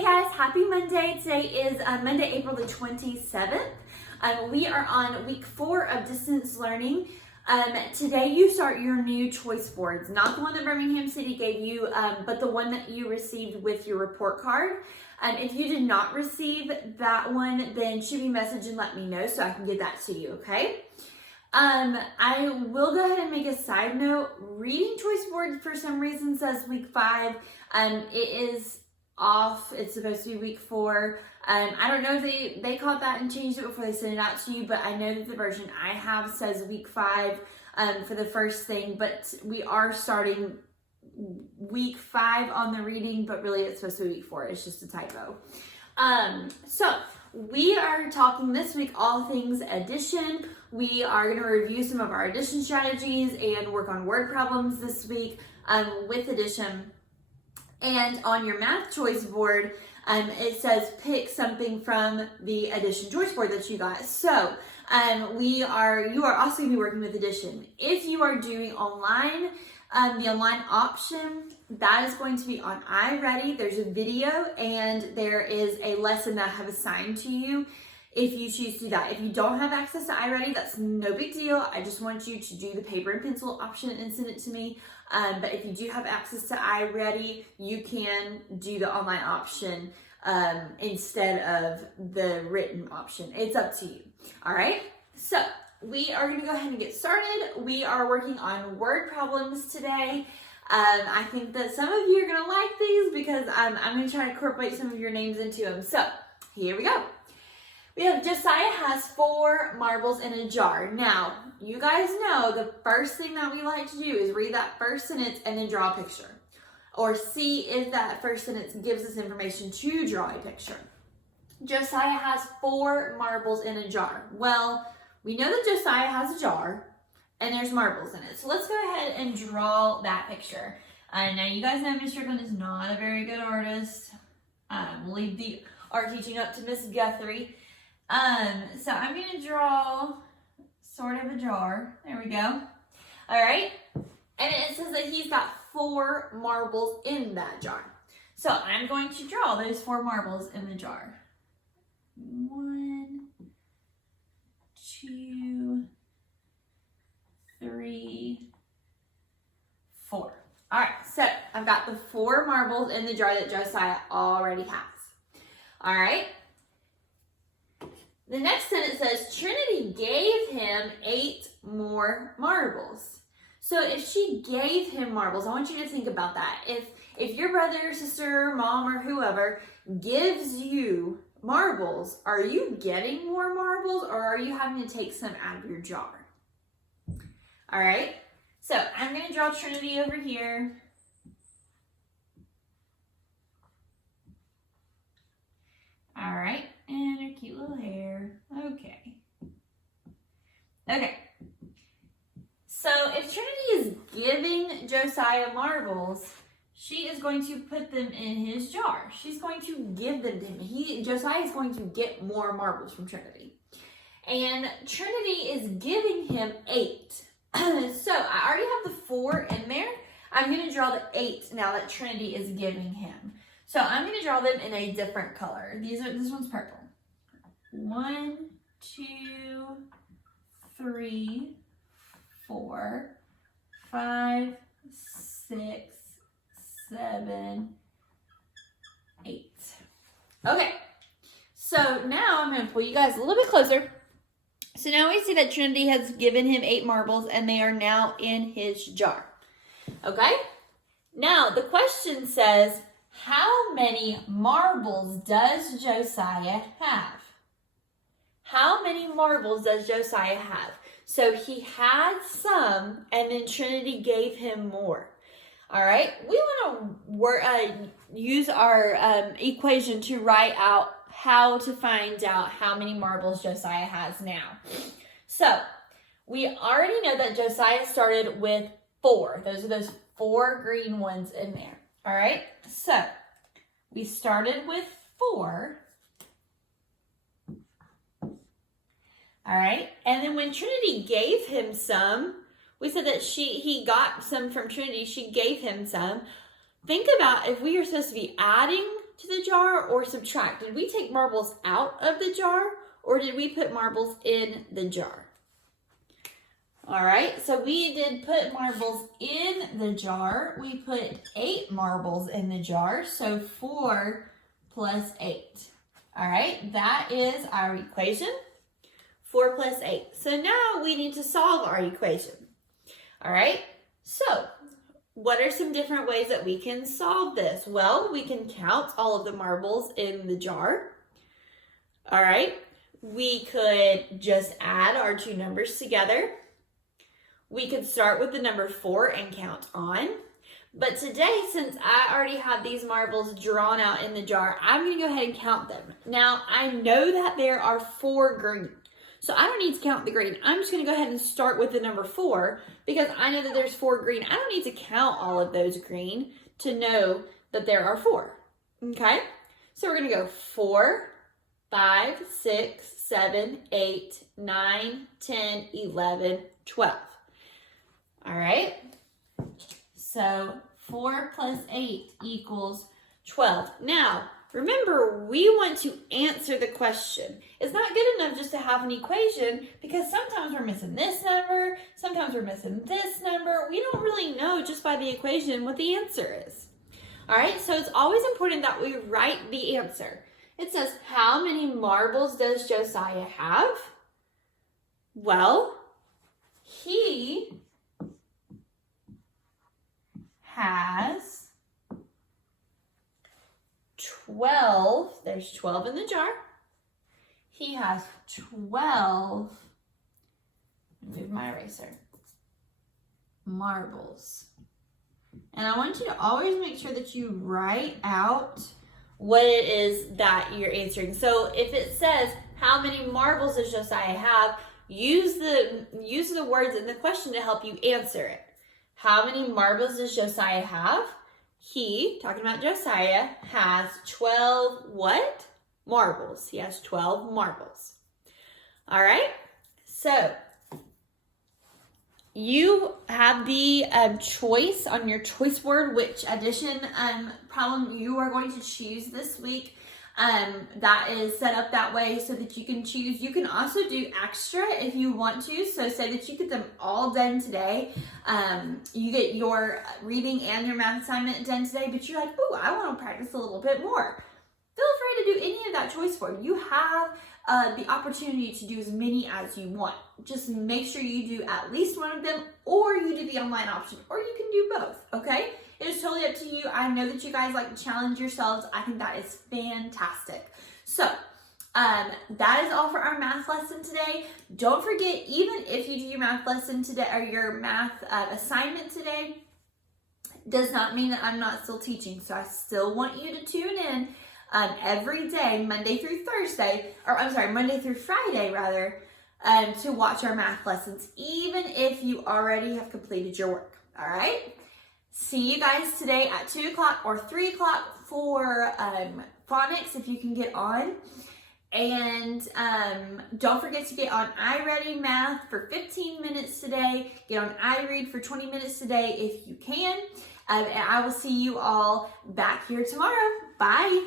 Hey guys, happy Monday. Today is Monday, April the 27th. We are on week 4 of distance learning. Today you start your new choice boards, not the one that Birmingham City gave you, but the one that you received with your report card. If you did not receive that one, then shoot me a message and let me know so I can get that to you, okay? I will go ahead and make a side note. Reading choice board for some reason says week 5. It is off. It's supposed to be week 4. I don't know if they caught that and changed it before they sent it out to you, but I know that the version I have says week 5 for the first thing, but we are starting week 5 on the reading, but really it's supposed to be week 4. It's just a typo. So we are talking this week all things addition. We are going to review some of our addition strategies and work on word problems this week with addition. And on your math choice board, it says pick something from the addition choice board that you got. So you are also going to be working with addition. If you are doing online, the online option, that is going to be on iReady. There's a video and there is a lesson that I have assigned to you if you choose to do that. If you don't have access to iReady, that's no big deal. I just want you to do the paper and pencil option and send it to me. But if you do have access to iReady, you can do the online option instead of the written option. It's up to you. All right. So we are going to go ahead and get started. We are working on word problems today. I think that some of you are going to like these because I'm going to try to incorporate some of your names into them. So here we go. We have Josiah has 4 marbles in a jar. Now, you guys know the first thing that we like to do is read that first sentence and then draw a picture. Or see if that first sentence gives us information to draw a picture. Josiah has 4 marbles in a jar. Well, we know that Josiah has a jar and there's marbles in it. So let's go ahead and draw that picture. Now, you guys know Miss Strickland is not a very good artist. We'll leave the art teaching up to Miss Guthrie. So I'm going to draw sort of a jar. There we go. All right. And it says that he's got 4 marbles in that jar. So I'm going to draw those 4 marbles in the jar. 1, 2, 3, 4. All right. So I've got the 4 marbles in the jar that Josiah already has. All right. The next sentence says, Trinity gave him 8 more marbles. So if she gave him marbles, I want you to think about that. If your brother, sister, mom, or whoever gives you marbles, are you getting more marbles or are you having to take some out of your jar? All right, so I'm going to draw Trinity over here. All right. And her cute little hair. Okay. Okay. So if Trinity is giving Josiah marbles, she is going to put them in his jar. She's going to give them to him. Josiah is going to get more marbles from Trinity. And Trinity is giving him 8. So I already have the 4 in there. I'm going to draw the 8 now that Trinity is giving him. So I'm going to draw them in a different color. This one's purple. 1, 2, 3, 4, 5, 6, 7, 8. Okay. So now I'm going to pull you guys a little bit closer. So now we see that Trinity has given him 8 marbles and they are now in his jar. Okay. Now the question says, how many marbles does Josiah have? How many marbles does Josiah have? So he had some, and then Trinity gave him more. All right, we want to use our equation to write out how to find out how many marbles Josiah has now. So we already know that Josiah started with 4. Those are those 4 green ones in there. All right, so we started with 4. All right, and then when Trinity gave him some, we said that he got some from Trinity. She gave him some. Think about if we are supposed to be adding to the jar or subtract? Did we take marbles out of the jar or did we put marbles in the jar? All right, so we did put marbles in the jar. We put 8 marbles in the jar, so 4 plus 8. All right, that is our equation, 4 plus 8. So now we need to solve our equation. All right, so what are some different ways that we can solve this? Well, we can count all of the marbles in the jar. All right, we could just add our two numbers together. We could start with the number 4 and count on. But today, since I already have these marbles drawn out in the jar, I'm going to go ahead and count them. Now, I know that there are 4 green, so I don't need to count the green. I'm just going to go ahead and start with the number 4 because I know that there's 4 green. I don't need to count all of those green to know that there are 4. Okay? So we're going to go 4, 5, 6, 7, 8, 9, 10, 11, 12. All right, so 4 plus 8 equals 12. Now, remember, we want to answer the question. It's not good enough just to have an equation because sometimes we're missing this number, sometimes we're missing this number. We don't really know just by the equation what the answer is. All right, so it's always important that we write the answer. It says, how many marbles does Josiah have? Well, he has 12, there's 12 in the jar. He has 12, move my eraser, marbles. And I want you to always make sure that you write out what it is that you're answering. So if it says, how many marbles does Josiah have? Use the words in the question to help you answer it. How many marbles does Josiah have? He, talking about Josiah, has 12 what? Marbles. He has 12 marbles. All right, so you have the choice on your choice board which addition problem you are going to choose this week. That is set up that way so that you can choose. You can also do extra if you want to. So say that you get them all done today. You get your reading and your math assignment done today, but you're like, oh, I want to practice a little bit more. Feel free to do any of that choice board. You have the opportunity to do as many as you want. Just make sure you do at least one of them, or you do the online option, or you can do both, okay? It is totally up to you. I know that you guys like to challenge yourselves. I think that is fantastic. So that is all for our math lesson today. Don't forget, even if you do your math lesson today or your math assignment today, does not mean that I'm not still teaching. So I still want you to tune in every day, Monday through Friday rather, to watch our math lessons, even if you already have completed your work. All right. See you guys today at 2 o'clock or 3 o'clock for phonics if you can get on. And don't forget to get on iReady Math for 15 minutes today. Get on iRead for 20 minutes today if you can. And I will see you all back here tomorrow. Bye.